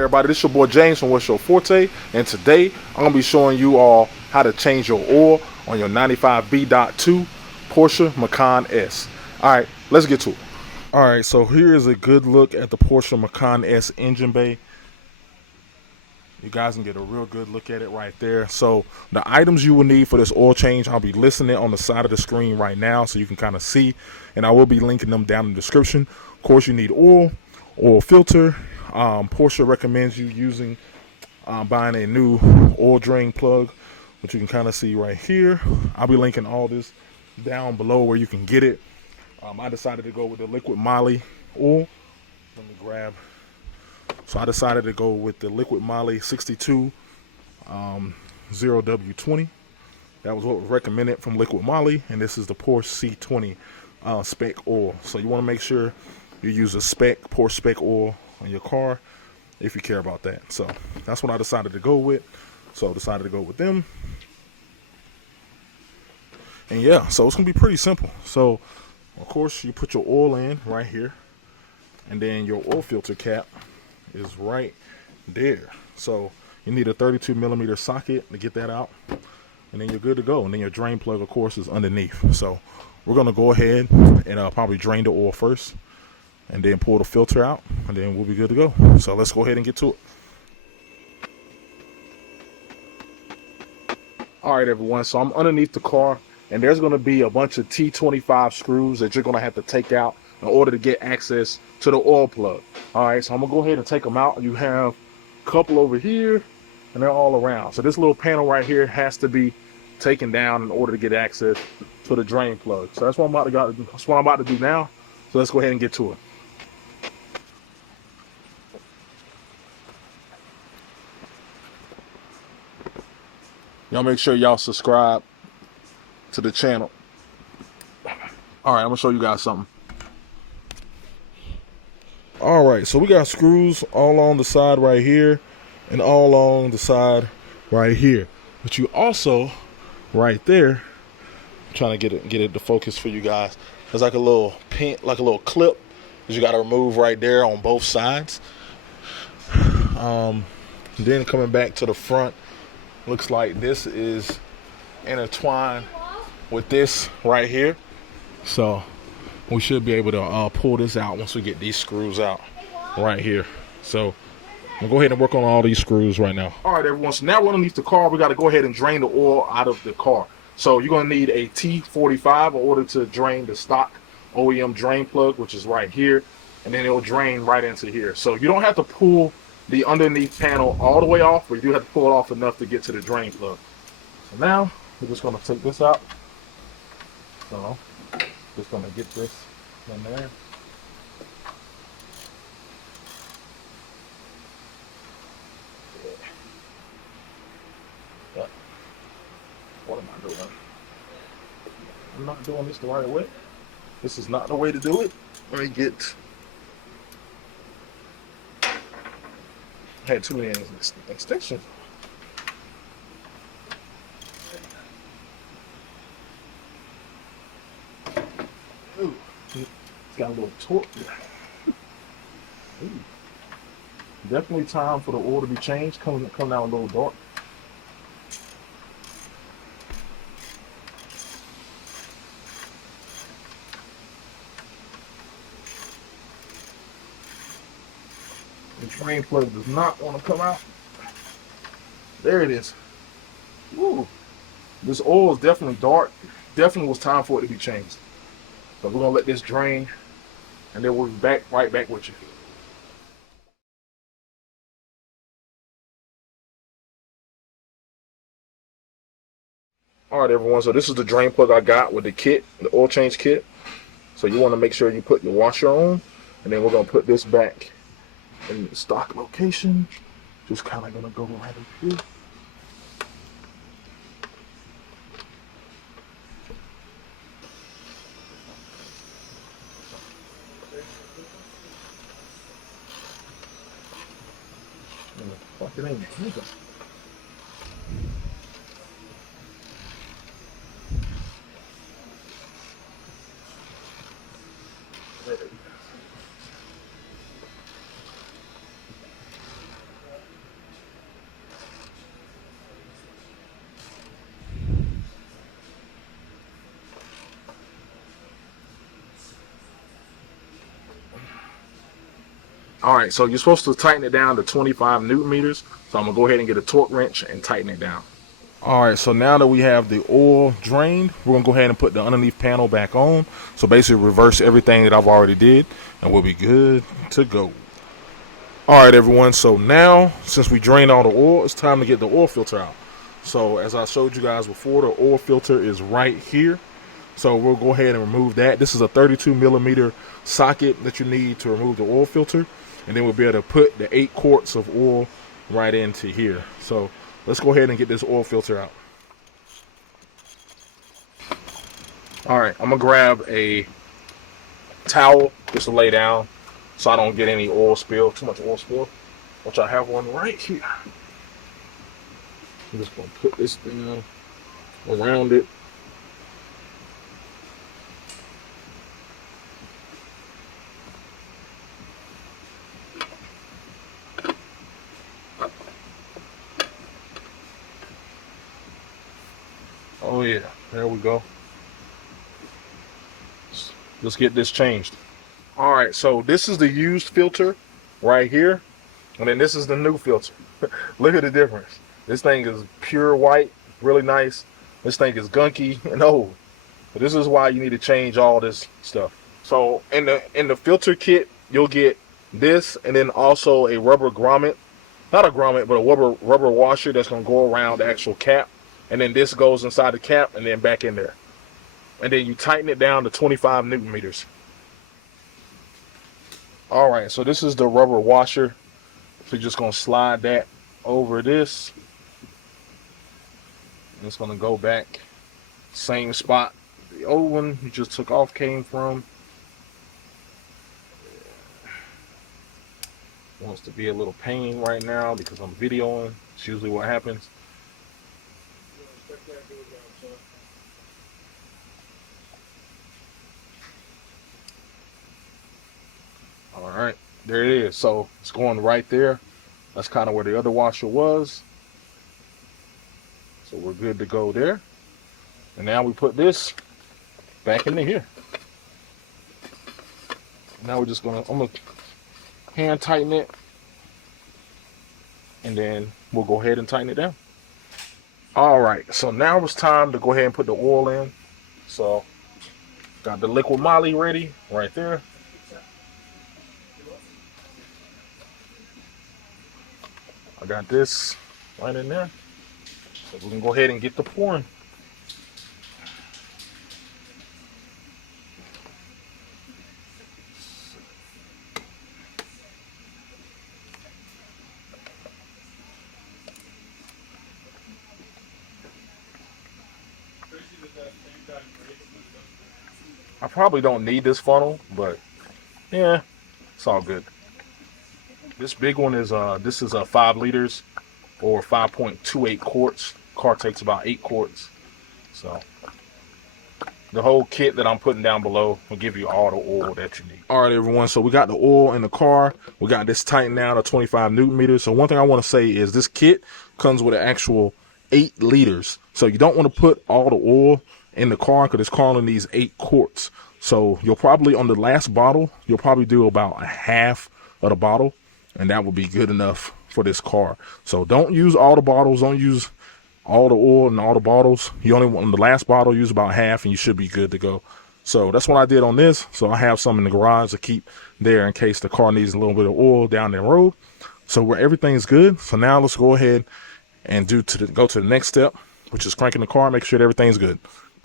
everybody? This is your boy James from Forte, and today I'm gonna be showing you all how to change your oil on your 95B.2 Porsche Macan S. All right, let's get to it. All right, so here is a good look at the Porsche Macan S engine bay. You guys can get a real good look at it right there. So the items you will need for this oil change, I'll be listing it on the side of the screen right now so you can kind of see, and I will be linking them down in the description. Of course, you need oil filter. Porsche recommends you using buying a new oil drain plug, which you can kind of see right here. I'll be linking all this down below where you can get it. I decided to go with the liquid moly oil. Let me grab. So I decided to go with the liquid moly 62 0W20. That was what was recommended from liquid moly, and this is the Porsche C20 spec oil. So you want to make sure you use a Porsche spec oil on your car if you care about that. So that's what I decided to go with. So I decided to go with them. And yeah, so it's gonna be pretty simple. So of course you put your oil in right here, and then your oil filter cap is right there. So you need a 32mm socket to get that out, and then you're good to go. And then your drain plug, of course, is underneath. So we're gonna go ahead and probably drain the oil first, and then pull the filter out, and then we'll be good to go. So let's go ahead and get to it. All right, everyone, so I'm underneath the car, and there's gonna be a bunch of T25 screws that you're gonna have to take out in order to get access to the oil plug. All right, so I'm gonna go ahead and take them out. You have a couple over here, and they're all around. So this little panel right here has to be taken down in order to get access to the drain plug. So that's what I'm about to do now. So let's go ahead and get to it. Y'all make sure y'all subscribe to the channel. All right, I'm gonna show you guys something. All right, so we got screws all on the side right here and all along the side right here. But you also, right there, I'm trying to get it to focus for you guys. There's like a little pin, like a little clip that you got to remove right there on both sides. Then coming back to the front, looks like this is intertwined with this right here. So we should be able to pull this out once we get these screws out right here. So I'm gonna go ahead and work on all these screws right now. All right, everyone, so now we're underneath the car. We got to go ahead and drain the oil out of the car. So you're gonna need a T45 in order to drain the stock OEM drain plug, which is right here, and then it'll drain right into here. So you don't have to pull the underneath panel all the way off, but you do have to pull it off enough to get to the drain plug. So now we're just gonna take this out. So just gonna get this in there. Yeah. What am I doing? I'm not doing this the right way. This is not the way to do it. Let me get. I had too many extensions. Ooh, it's got a little torque there. Ooh. Definitely time for the oil to be changed. Coming out a little dark. The drain plug does not want to come out. There it is. Ooh. This oil is definitely dark. Definitely was time for it to be changed. But we're gonna let this drain, and then we'll be right back with you. All right, everyone, so this is the drain plug I got with the kit, the oil change kit. So you want to make sure you put your washer on, and then we're gonna put this back in the stock location. Just kind of gonna go right over here. Fuck it ain't. All right, so you're supposed to tighten it down to 25 Newton meters. So I'm gonna go ahead and get a torque wrench and tighten it down. All right, so now that we have the oil drained, we're gonna go ahead and put the underneath panel back on. So basically reverse everything that I've already did, and we'll be good to go. All right, everyone, so now since we drained all the oil, it's time to get the oil filter out. So as I showed you guys before, the oil filter is right here. So we'll go ahead and remove that. This is a 32 millimeter socket that you need to remove the oil filter. And then we'll be able to put the 8 quarts of oil right into here. So let's go ahead and get this oil filter out. All right, I'm gonna grab a towel just to lay down so I don't get any oil spill, too much oil spill, which I have one right here. I'm just gonna put this down around it. Oh yeah, there we go. Let's get this changed. All right, so this is the used filter right here, and then this is the new filter. Look at the difference. This thing is pure white, really nice. This thing is gunky and old. But this is why you need to change all this stuff. So in the filter kit, you'll get this, and then also a rubber grommet, not a grommet, but a rubber washer that's gonna go around the actual cap, and then this goes inside the cap and then back in there. And then you tighten it down to 25 Newton meters. All right, so this is the rubber washer. So you're just gonna slide that over this. And it's gonna go back same spot the old one you just took off came from. Wants to be a little pain right now because I'm videoing. It's usually what happens. All right, there it is. So it's going right there. That's kind of where the other washer was. So we're good to go there. And now we put this back into here. Now we're just I'm gonna hand tighten it, and then we'll go ahead and tighten it down. All right, so now it's time to go ahead and put the oil in. So got the liquid moly ready right there. I got this right in there. So we can go ahead and get the pouring. I probably don't need this funnel, but yeah, it's all good. This big one is this is 5 liters or 5.28 quarts. Car takes about 8 quarts. So the whole kit that I'm putting down below will give you all the oil that you need. All right, everyone. So we got the oil in the car. We got this tightened down to 25 Newton meters. So one thing I want to say is this kit comes with an actual 8 liters. So you don't want to put all the oil in the car because this car only needs 8 quarts. So you'll probably, on the last bottle, you'll probably do about a half of the bottle, and that will be good enough for this car. So don't use all the bottles. Don't use all the oil in all the bottles. You only want, in the last bottle, use about half, and you should be good to go. So that's what I did on this. So I have some in the garage to keep there in case the car needs a little bit of oil down the road. So where everything's good. So now let's go ahead and go to the next step, which is cranking the car, make sure that everything's good.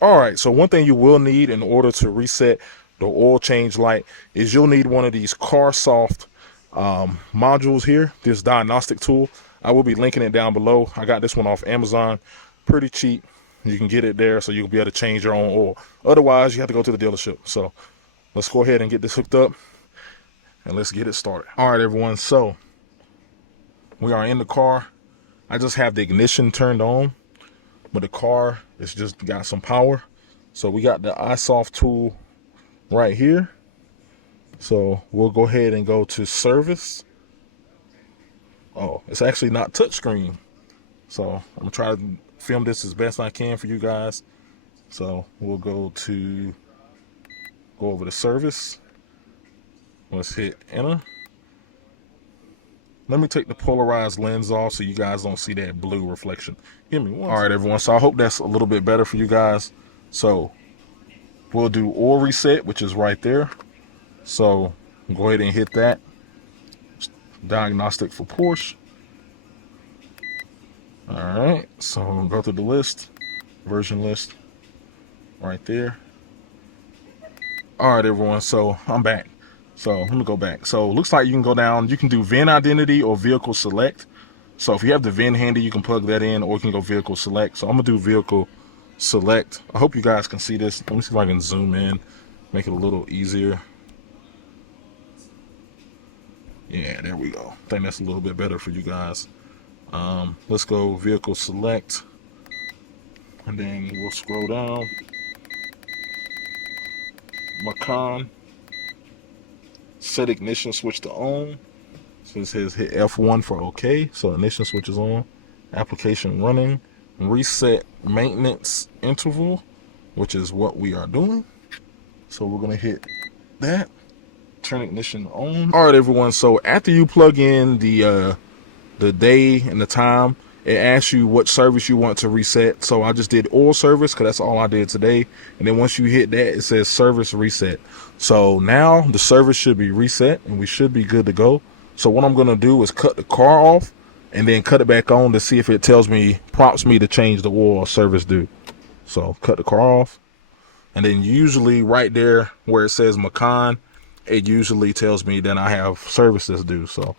All right, so one thing you will need in order to reset the oil change light is you'll need one of these car soft modules here, this diagnostic tool. I will be linking it down below. I got this one off Amazon, pretty cheap. You can get it there, so you'll be able to change your own oil. Otherwise, you have to go to the dealership. So let's go ahead and get this hooked up, and let's get it started. All right, everyone, so we are in the car. I just have the ignition turned on, but the car is just got some power. So we got the iSoft tool right here. So we'll go ahead and go to service. Oh, it's actually not touchscreen. So I'm gonna try to film this as best I can for you guys. So we'll go over to service. Let's hit enter. Let me take the polarized lens off so you guys don't see that blue reflection. Give me one. All right, everyone. So I hope that's a little bit better for you guys. So we'll do oil reset, which is right there. So go ahead and hit that. Diagnostic for Porsche. All right. So I'm gonna go through the list, version list, right there. All right, everyone. So I'm back. So let me go back. So it looks like you can go down. You can do VIN identity or vehicle select. So if you have the VIN handy, you can plug that in, or you can go vehicle select. So I'm gonna do vehicle select. I hope you guys can see this. Let me see if I can zoom in, make it a little easier. Yeah, there we go. I think that's a little bit better for you guys. Let's go vehicle select, and then we'll scroll down. Macan. Set ignition switch to on. So it says hit F1 for OK. So ignition switch is on. Application running. Reset maintenance interval, which is what we are doing. So we're going to hit that. Turn ignition on. All right, everyone. So after you plug in the day and the time, it asks you what service you want to reset. So I just did oil service because that's all I did today. And then once you hit that, it says service reset. So now the service should be reset and we should be good to go. So what I'm going to do is cut the car off and then cut it back on to see if it tells me, prompts me to change the oil or service due. So cut the car off. And then usually right there where it says Macan, it usually tells me that I have service that's due. So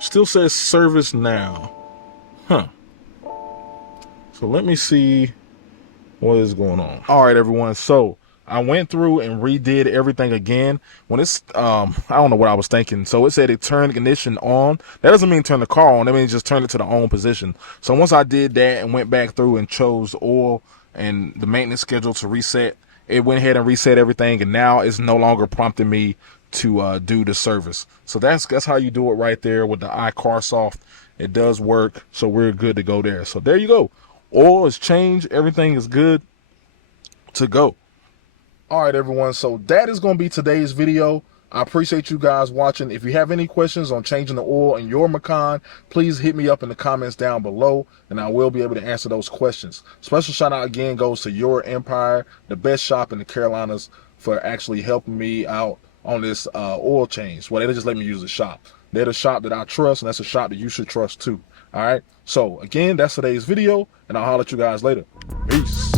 still says service now. Huh. So let me see what is going on. All right, everyone. So I went through and redid everything again. When it's, I don't know what I was thinking. So it said it turned ignition on. That doesn't mean turn the car on. That means just turn it to the on position. So once I did that and went back through and chose oil and the maintenance schedule to reset, it went ahead and reset everything. And now it's no longer prompting me to do the service. So that's how you do it right there with the iCarSoft. It does work, so we're good to go there. So there you go. Oil is changed. Everything is good to go. All right, everyone. So that is going to be today's video. I appreciate you guys watching. If you have any questions on changing the oil in your Macan, please hit me up in the comments down below, and I will be able to answer those questions. Special shout out again goes to Your Empire, the best shop in the Carolinas, for actually helping me out on this oil change. Well, they just let me use the shop. They're the shop that I trust, and that's a shop that you should trust too. All right. So again, that's today's video, and I'll holler at you guys later. Peace.